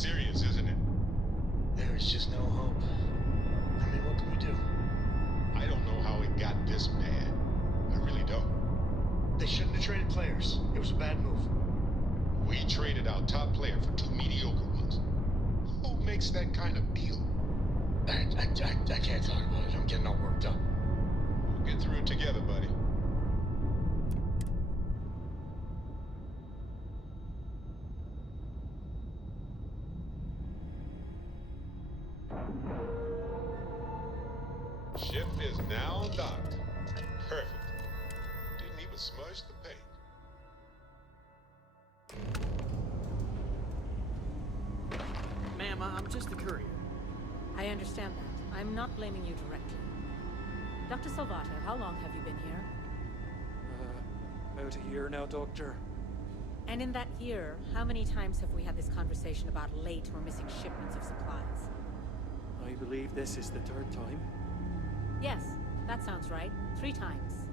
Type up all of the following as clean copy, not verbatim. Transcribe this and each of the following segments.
serious, isn't it? There is just no hope. I mean, what can we do? I don't know how it got this bad. I really don't. They shouldn't have traded players. It was a bad move. We traded our top player for two mediocre ones. Who makes that kind of deal? I can't talk about it. I'm getting all worked up. We'll get through it together, buddy. Ship is now docked. Perfect. Didn't even smudge the paint. Ma'am, I'm just a courier. I understand that. I'm not blaming you directly. Dr. Salvato, how long have you been here? About a year now, Doctor. And in that year, how many times have we had this conversation about late or missing shipments of supplies? I believe this is the third time. Yes, that sounds right. 3 times.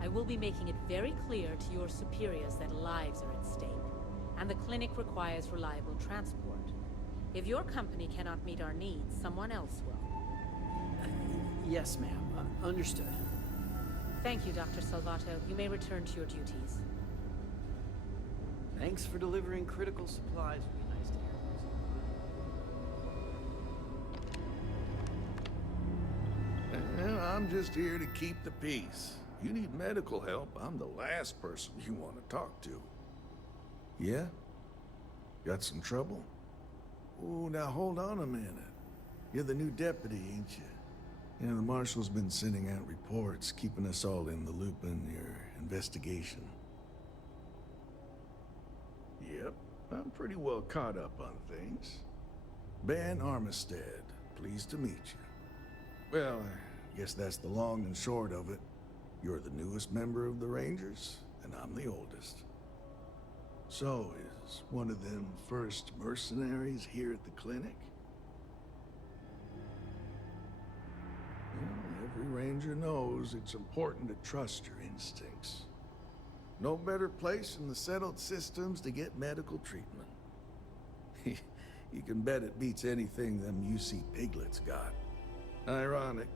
I will be making it very clear to your superiors that lives are at stake, and the clinic requires reliable transport. If your company cannot meet our needs, someone else will. Yes, ma'am. Understood. Thank you, Dr. Salvato. You may return to your duties. Thanks for delivering critical supplies. It'd be nice to hear this. Well, I'm just here to keep the peace. You need medical help, I'm the last person you want to talk to. Yeah? Got some trouble? Oh, now hold on a minute. You're the new deputy, ain't you? You know, the marshal's been sending out reports, keeping us all in the loop in your investigation. Yep, I'm pretty well caught up on things. Ben Armistead, pleased to meet you. Well, I guess that's the long and short of it. You're the newest member of the Rangers, and I'm the oldest. So, is one of them first mercenaries here at the clinic? Well, every Ranger knows it's important to trust your instincts. No better place in the settled systems to get medical treatment. You can bet it beats anything them UC piglets got. Ironic,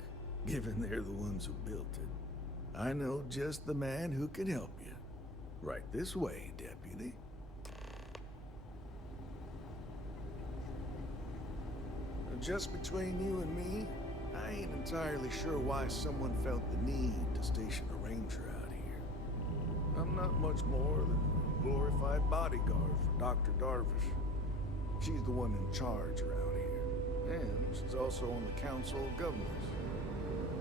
given they're the ones who built it. I know just the man who can help you. Right this way, Deputy. Just between you and me, I ain't entirely sure why someone felt the need to station a ranger out here. I'm not much more than a glorified bodyguard for Dr. Darvish. She's the one in charge around here, and she's also on the Council of Governors.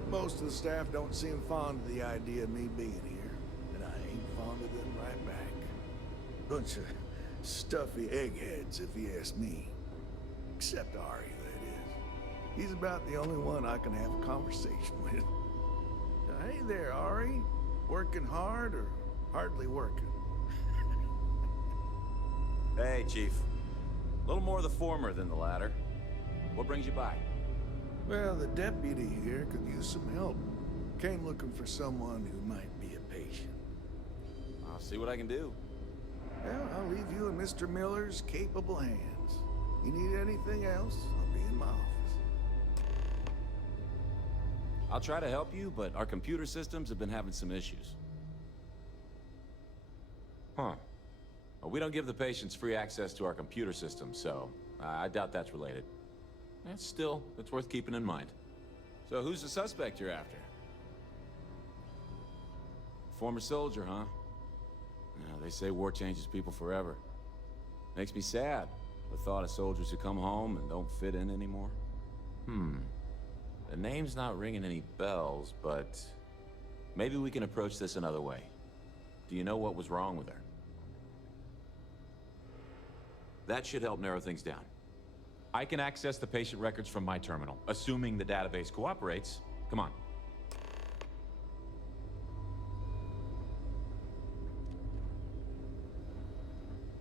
Most of the staff don't seem fond of the idea of me being here, and I ain't fond of them right back. Bunch of stuffy eggheads, if you ask me. Except Ari, that is. He's about the only one I can have a conversation with. Hey there, Ari. Working hard or hardly working? Hey, Chief. A little more the former than the latter. What brings you by? Well, the deputy here could use some help. Came looking for someone who might be a patient. I'll see what I can do. Well, I'll leave you in Mr. Miller's capable hands. You need anything else, I'll be in my office. I'll try to help you, but our computer systems have been having some issues. Huh. Well, we don't give the patients free access to our computer system, so I doubt that's related. Still, it's worth keeping in mind. So who's the suspect you're after? Former soldier, huh? They say war changes people forever. Makes me sad, the thought of soldiers who come home and don't fit in anymore. The name's not ringing any bells, but maybe we can approach this another way. Do you know what was wrong with her? That should help narrow things down. I can access the patient records from my terminal, assuming the database cooperates. Come on.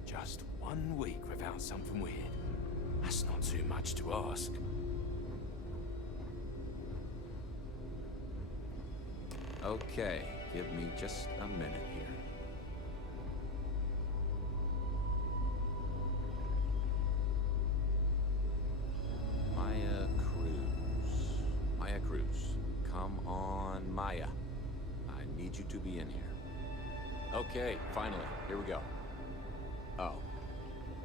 Just 1 week without something weird. That's not too much to ask. Okay, give me just a minute here. to be in here. Okay, finally, here we go. Oh,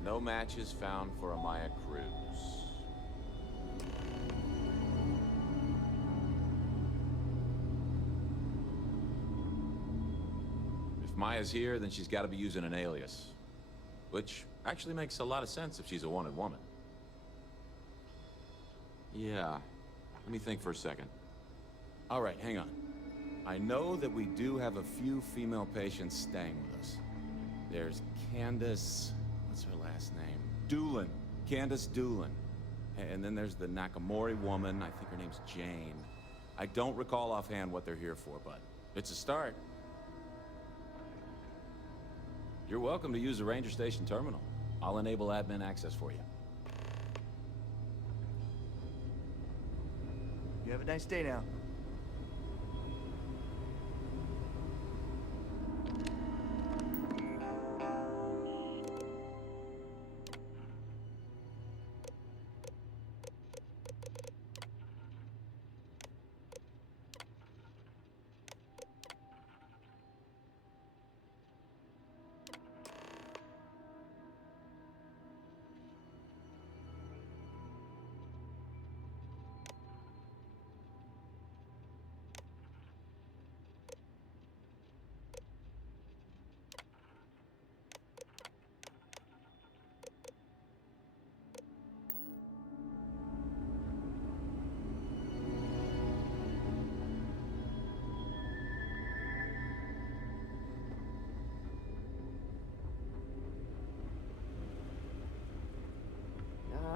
no matches found for Amaya Cruz. If Maya's here, then she's got to be using an alias. Which actually makes a lot of sense if she's a wanted woman. Yeah, let me think for a second. All right, hang on. I know that we do have a few female patients staying with us. There's Candace... what's her last name? Doolin. Candace Doolin. And then there's the Nakamori woman. I think her name's Jane. I don't recall offhand what they're here for, but it's a start. You're welcome to use the Ranger Station terminal. I'll enable admin access for you. You have a nice day now.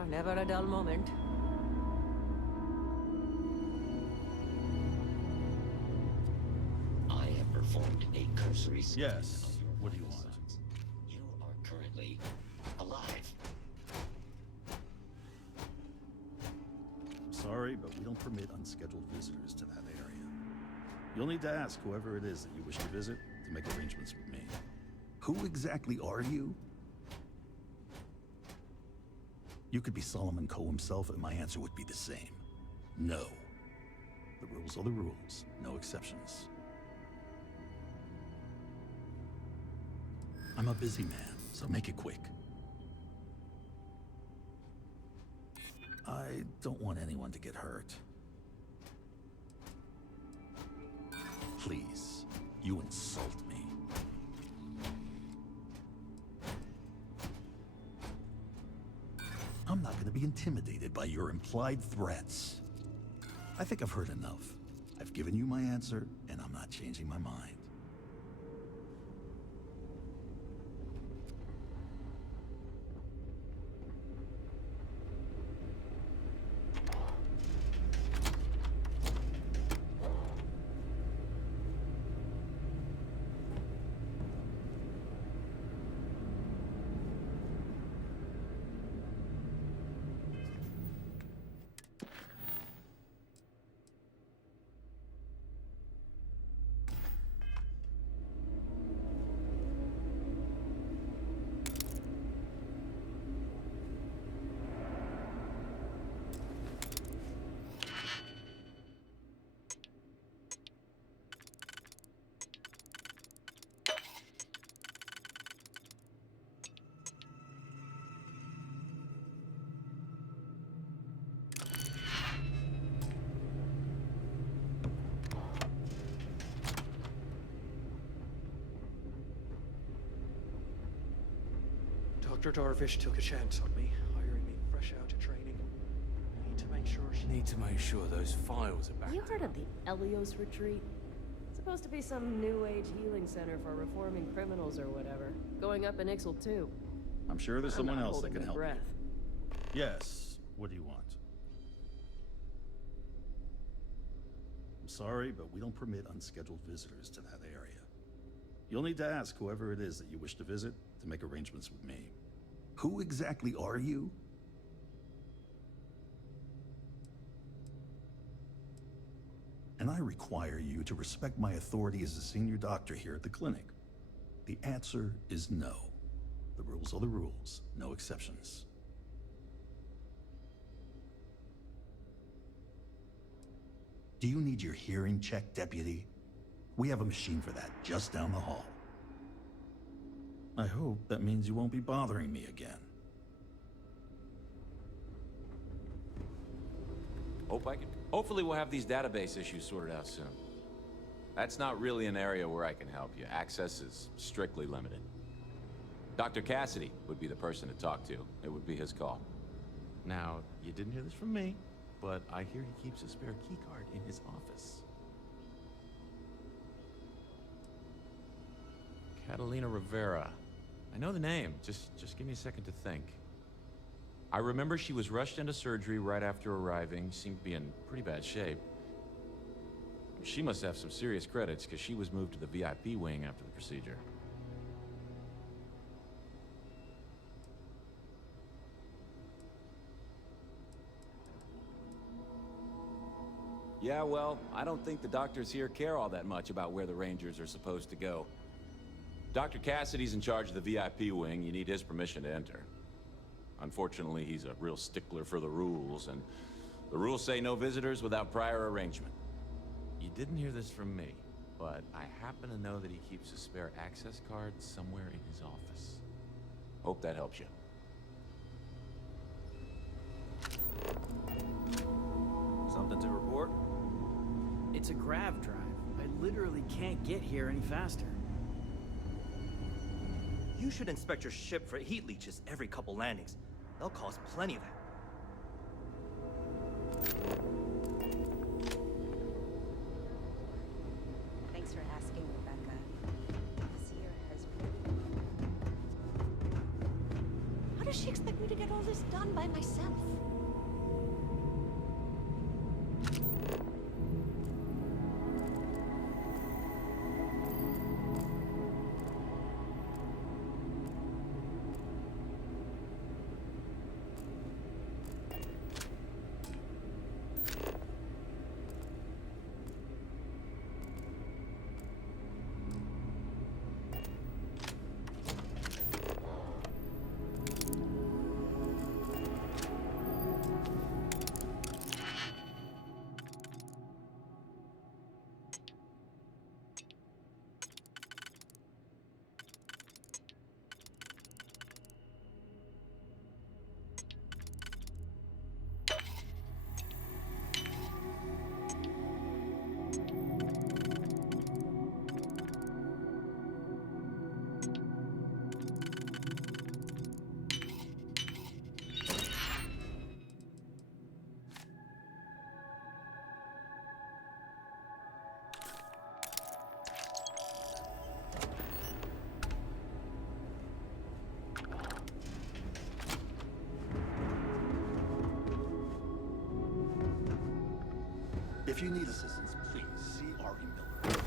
Never a dull moment. I have performed a cursory scan Yes. of your What do you vital want? signs. You are currently alive. Sorry, but we don't permit unscheduled visitors to that area. You'll need to ask whoever it is that you wish to visit to make arrangements with me. Who exactly are you? You could be Solomon Coe himself, and my answer would be the same. No. The rules are the rules, no exceptions. I'm a busy man, so make it quick. I don't want anyone to get hurt. Please, you insult me. I'm not going to be intimidated by your implied threats. I think I've heard enough. I've given you my answer, and I'm not changing my mind. Dr. Darvish took a chance on me, hiring me fresh out of training. Need to make sure she... Need to make sure those files are back. You heard of the Elios Retreat? It's supposed to be some new age healing center for reforming criminals or whatever. Going up in Ixel too. I'm sure there's someone else that can help you. Breath. Yes. What do you want? I'm sorry, but we don't permit unscheduled visitors to that area. You'll need to ask whoever it is that you wish to visit to make arrangements with me. Who exactly are you? And I require you to respect my authority as a senior doctor here at the clinic. The answer is no. The rules are the rules, no exceptions. Do you need your hearing checked, Deputy? We have a machine for that just down the hall. I hope that means you won't be bothering me again. Hopefully we'll have these database issues sorted out soon. That's not really an area where I can help you. Access is strictly limited. Dr. Cassidy would be the person to talk to. It would be his call. Now, you didn't hear this from me, but I hear he keeps a spare keycard in his office. Catalina Rivera. I know the name. Just give me a second to think. I remember she was rushed into surgery right after arriving. Seemed to be in pretty bad shape. She must have some serious credits, because she was moved to the VIP wing after the procedure. Yeah, well, I don't think the doctors here care all that much about where the Rangers are supposed to go. Dr. Cassidy's in charge of the VIP wing. You need his permission to enter. Unfortunately, he's a real stickler for the rules, and the rules say no visitors without prior arrangement. You didn't hear this from me, but I happen to know that he keeps a spare access card somewhere in his office. Hope that helps you. Something to report? It's a grav drive. I literally can't get here any faster. You should inspect your ship for heat leeches every couple landings. They'll cause plenty of that. Thanks for asking, Rebecca. This year has been... How does she expect me to get all this done by myself? If you need assistance, please see Ari Miller. Yes.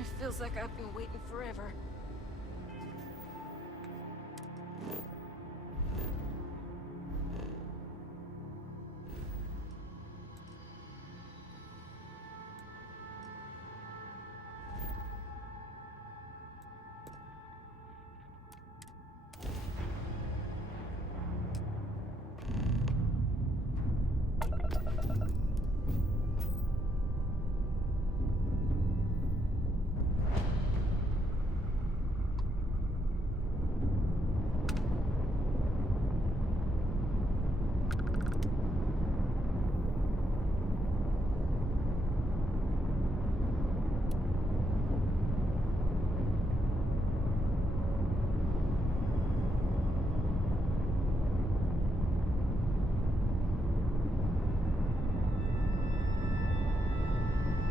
It feels like I've been waiting forever.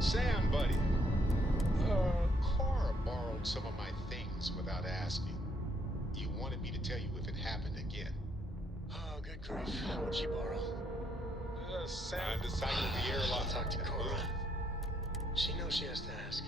Sam, buddy. Cora borrowed some of my things without asking. You wanted me to tell you if it happened again. Oh, good grief. What'd she borrow? Sam decided the airlock. I'll talk to Cora. She knows she has to ask.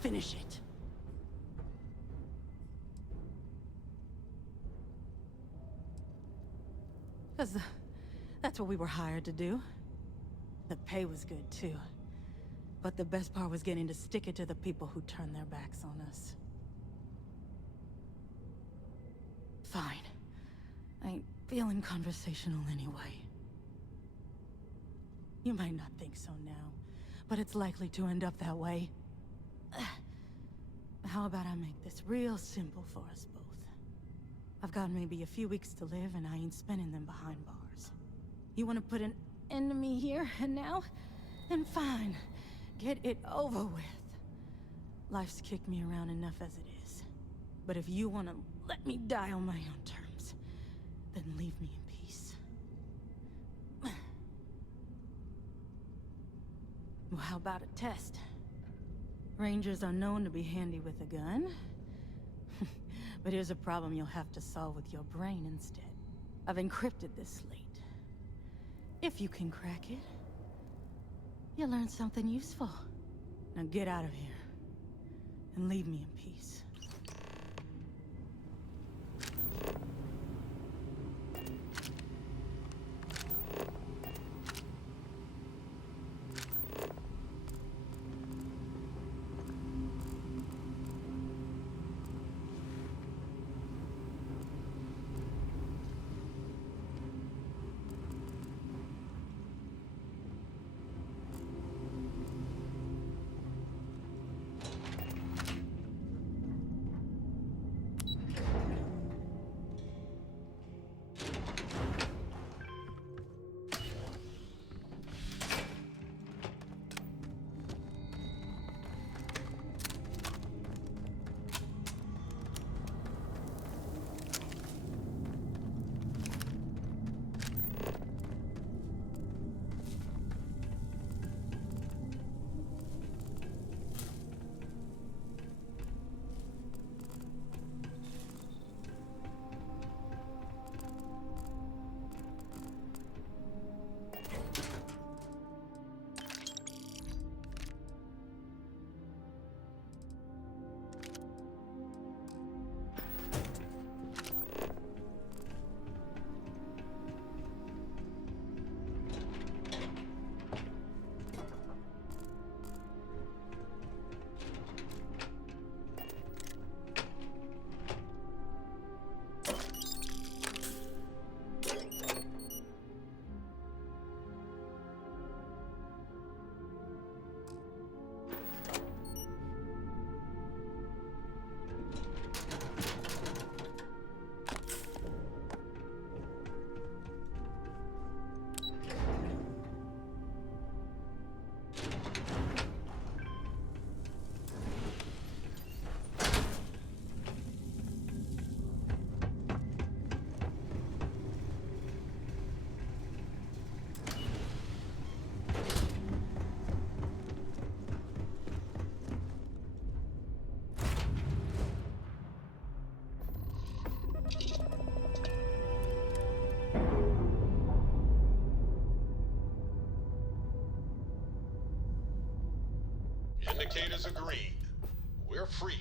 finish it. Because that's what we were hired to do. The pay was good, too. But the best part was getting to stick it to the people who turned their backs on us. Fine. I ain't feeling conversational anyway. You might not think so now, but it's likely to end up that way. How about I make this real simple for us both? I've got maybe a few weeks to live, and I ain't spending them behind bars. You want to put an end to me here and now? Then fine. Get it over with. Life's kicked me around enough as it is. But if you want to let me die on my own terms, then leave me in peace. Well, how about a test? Rangers are known to be handy with a gun. But here's a problem you'll have to solve with your brain instead. I've encrypted this slate. If you can crack it, you'll learn something useful. Now get out of here, and leave me in peace. Indicators are green. We're free.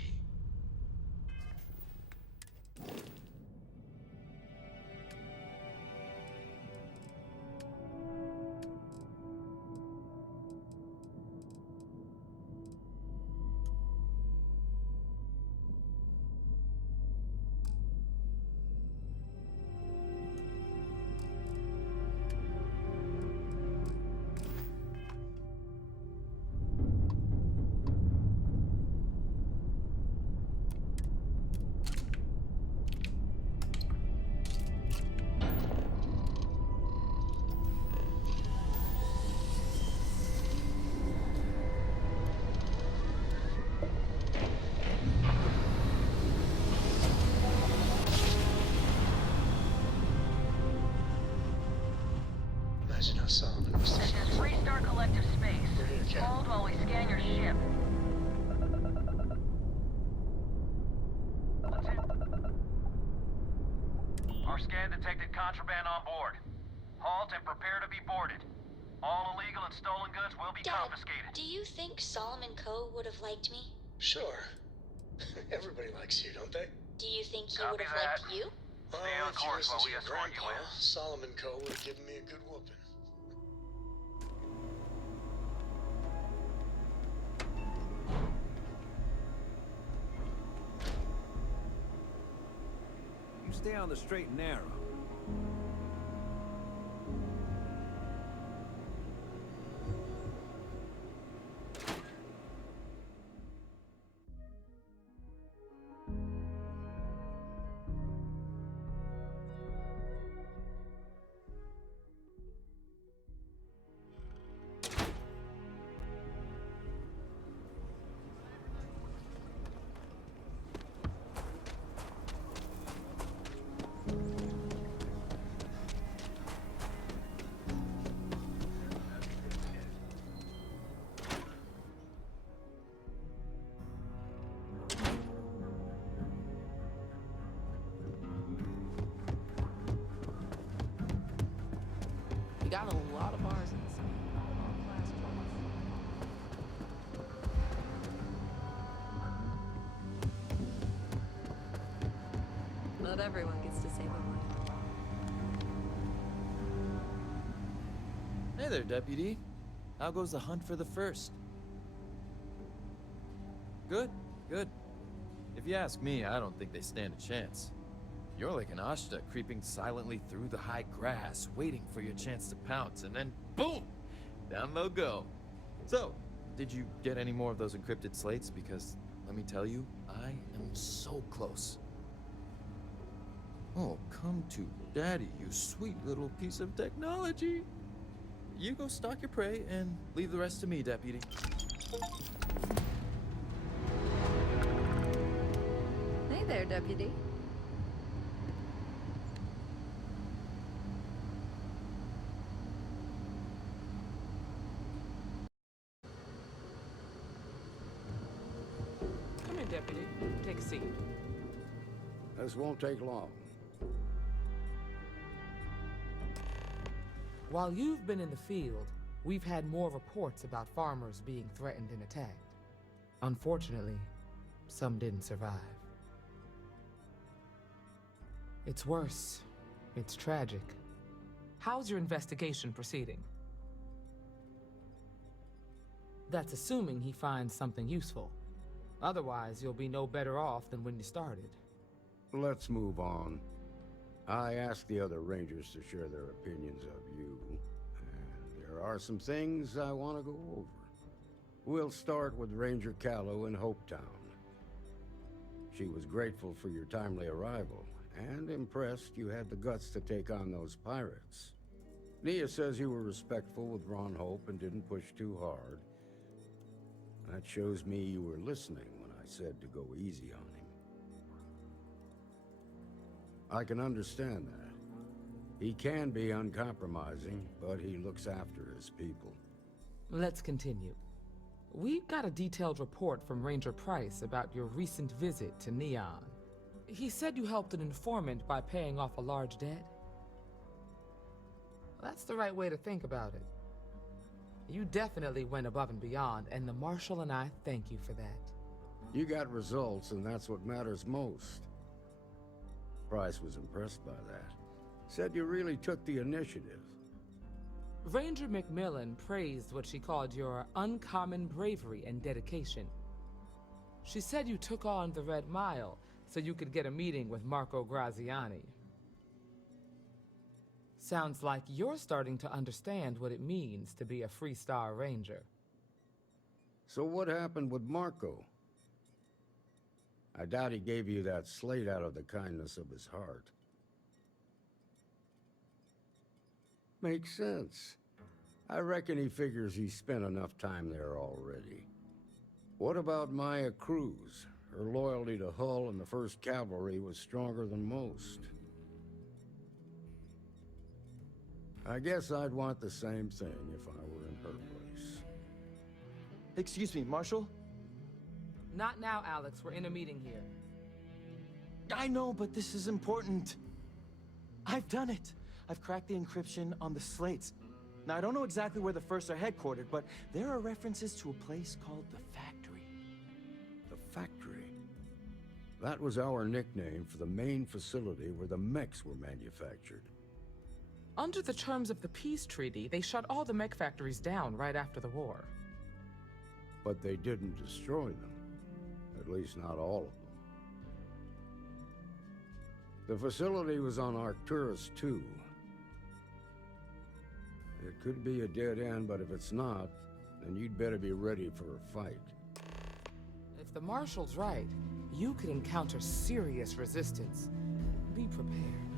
Imagine how Solomon was thinking. Restart collective space. Hold while we scan your ship. Our scan detected contraband on board. Halt and prepare to be boarded. All illegal and stolen goods will be Dad, confiscated. do you think Solomon Coe would have liked me? Sure. Everybody likes you, don't they? Do you think he Copy would have that. liked you? Well, Stay on if you course listened while to we your escort you grandpa, in. Solomon Co. would have given me a good whooping. You stay on the straight and narrow. We got a lot of bars in this. Not everyone gets to say the word. Hey there, Deputy. How goes the hunt for the first? Good, good. If you ask me, I don't think they stand a chance. You're like an Ashta creeping silently through the high grass, waiting for your chance to pounce, and then boom! Down they'll go. So, did you get any more of those encrypted slates? Because, let me tell you, I am so close. Oh, come to Daddy, you sweet little piece of technology. You go stalk your prey and leave the rest to me, Deputy. Hey there, Deputy. Come in, Deputy. Take a seat. This won't take long. While you've been in the field, we've had more reports about farmers being threatened and attacked. Unfortunately, some didn't survive. It's worse. It's tragic. How's your investigation proceeding? That's assuming he finds something useful. Otherwise, you'll be no better off than when you started. Let's move on. I asked the other Rangers to share their opinions of you, and there are some things I want to go over. We'll start with Ranger Callow in Hopetown. She was grateful for your timely arrival, and impressed you had the guts to take on those pirates. Nia says you were respectful with Ron Hope and didn't push too hard. That shows me you were listening when I said to go easy on him. I can understand that. He can be uncompromising, but he looks after his people. Let's continue. We got a detailed report from Ranger Price about your recent visit to Neon. He said you helped an informant by paying off a large debt. That's the right way to think about it. You definitely went above and beyond, and the Marshal and I thank you for that. You got results, and that's what matters most. Price was impressed by that. Said you really took the initiative. Ranger McMillan praised what she called your uncommon bravery and dedication. She said you took on the Red Mile so you could get a meeting with Marco Graziani. Sounds like you're starting to understand what it means to be a Freestar Ranger. So what happened with Marco? I doubt he gave you that slate out of the kindness of his heart. Makes sense. I reckon he figures he spent enough time there already. What about Maya Cruz? Her loyalty to Hull and the 1st Cavalry was stronger than most. I guess I'd want the same thing if I were in her place. Excuse me, Marshal? Not now, Alex. We're in a meeting here. I know, but this is important. I've done it. I've cracked the encryption on the slates. Now, I don't know exactly where the First are headquartered, but there are references to a place called the Factory. The factory. That was our nickname for the main facility where the mechs were manufactured. Under the terms of the peace treaty, they shut all the mech factories down right after the war. But they didn't destroy them. At least not all of them. The facility was on Arcturus 2. It could be a dead end, but if it's not, then you'd better be ready for a fight. If the Marshal's right, you could encounter serious resistance. Be prepared.